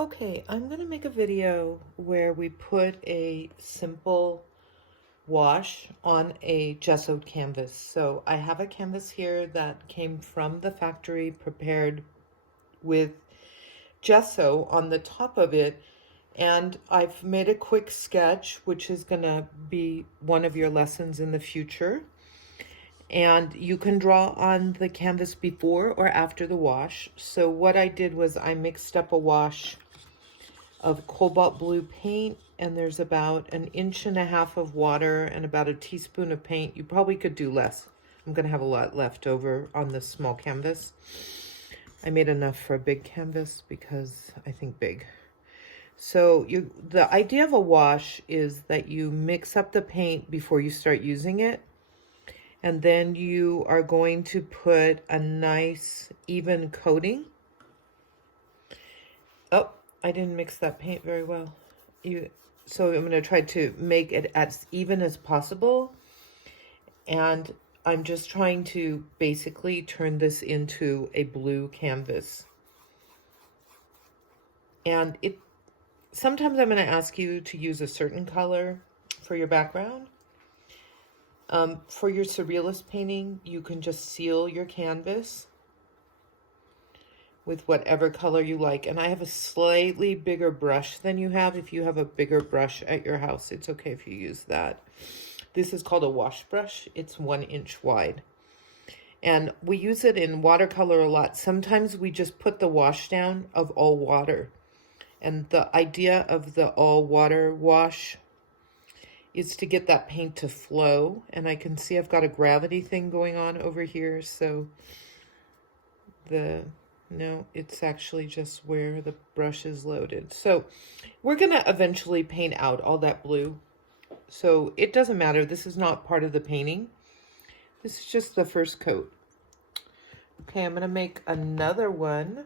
Okay, I'm going to make a video where we put a simple wash on a gessoed canvas. So I have a canvas here that came from the factory prepared with gesso on the top of it. And I've made a quick sketch, which is going to be one of your lessons in the future. And you can draw on the canvas before or after the wash. So what I did was I mixed up a wash of cobalt blue paint, and there's about 1.5 inches of water and about a teaspoon of paint. You probably could do less. I'm gonna have a lot left over on this small canvas. I made enough for a big canvas because I think big. So the idea of a wash is that you mix up the paint before you start using it, and then you are going to put a nice even coating. Oh, I didn't mix that paint very well. So I'm going to try to make it as even as possible. And I'm just trying to basically turn this into a blue canvas. And sometimes I'm going to ask you to use a certain color for your background. For your surrealist painting, you can just seal your canvas with whatever color you like. And I have a slightly bigger brush than you have. If you have a bigger brush at your house, it's okay if you use that. This is called a wash brush. It's 1 inch wide. And we use it in watercolor a lot. Sometimes we just put the wash down of all water. And the idea of the all water wash is to get that paint to flow. And I can see I've got a gravity thing going on over here. So no, it's actually just where the brush is loaded. So we're going to eventually paint out all that blue. So it doesn't matter. This is not part of the painting. This is just the first coat. Okay, I'm going to make another one.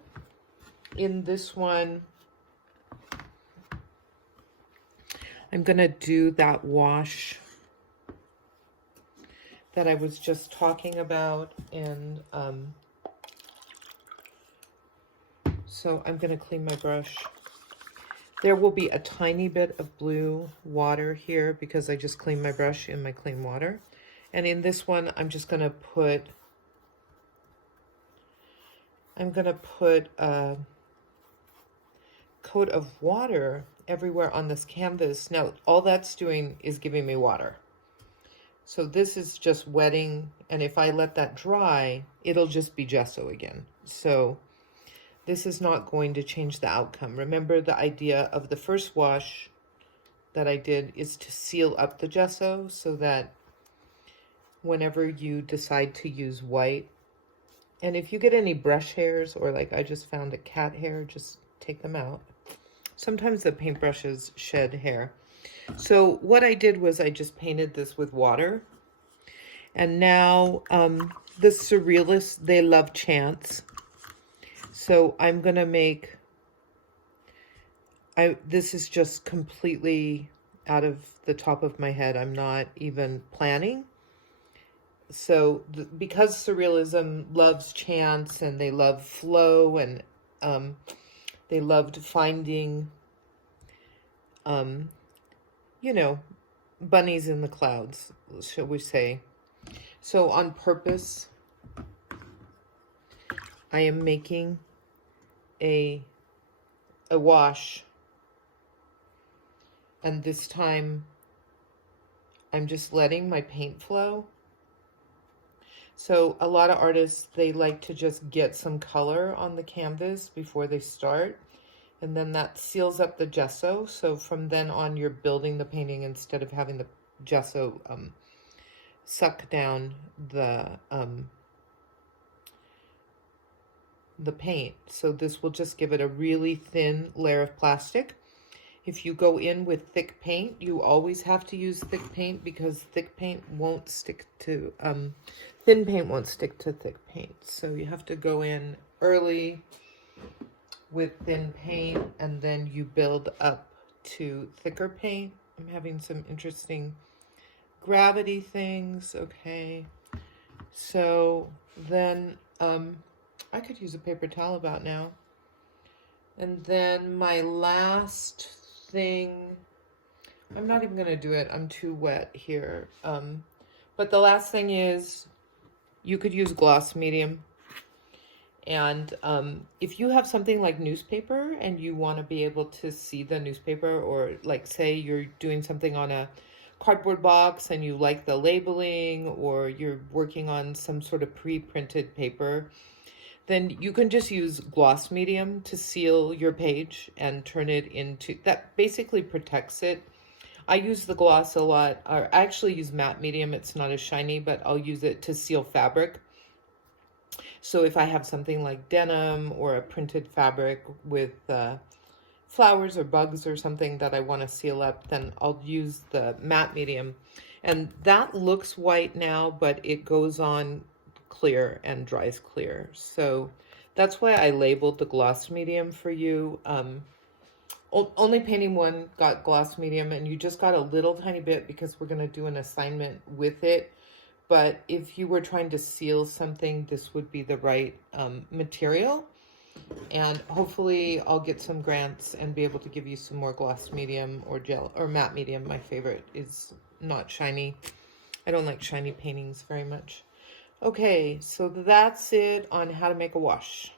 In this one, I'm going to do that wash that I was just talking about. And so I'm going to clean my brush. There will be a tiny bit of blue water here because I just cleaned my brush in my clean water. And in this one, I'm going to put a coat of water everywhere on this canvas. Now, all that's doing is giving me water. So this is just wetting, and if I let that dry, it'll just be gesso again. So this is not going to change the outcome. Remember, the idea of the first wash that I did is to seal up the gesso so that whenever you decide to use white, and if you get any brush hairs or like I just found a cat hair, just take them out. Sometimes the paintbrushes shed hair. So what I did was I just painted this with water. And now the surrealists, they love chants. So I'm going to make, this is just completely out of the top of my head. I'm not even planning. So because surrealism loves chants and they love flow and they loved finding, bunnies in the clouds, shall we say. So on purpose, I am making a wash, and this time I'm just letting my paint flow. So a lot of artists, they like to just get some color on the canvas before they start, and then that seals up the gesso. So from then on, you're building the painting instead of having the gesso suck down the paint. So this will just give it a really thin layer of plastic. If you go in with thick paint, you always have to use thick paint because thick paint won't stick to, thin paint won't stick to thick paint. So you have to go in early with thin paint and then you build up to thicker paint. I'm having some interesting gravity things. Okay. So then, I could use a paper towel about now. And then my last thing, I'm not even going to do it. I'm too wet here. But the last thing is you could use gloss medium. And if you have something like newspaper and you want to be able to see the newspaper, or like say you're doing something on a cardboard box and you like the labeling, or you're working on some sort of pre-printed paper, then you can just use gloss medium to seal your page and turn it into, that basically protects it. I use the gloss a lot, or I actually use matte medium. It's not as shiny, but I'll use it to seal fabric. So if I have something like denim or a printed fabric with flowers or bugs or something that I want to seal up, then I'll use the matte medium. And that looks white now, but it goes on clear and dries clear. So that's why I labeled the gloss medium for you. Only Painting One got gloss medium, and you just got a little tiny bit because we're going to do an assignment with it. But if you were trying to seal something, this would be the right material. And hopefully I'll get some grants and be able to give you some more gloss medium or gel or matte medium. My favorite is not shiny. I don't like shiny paintings very much. Okay, so that's it on how to make a wash.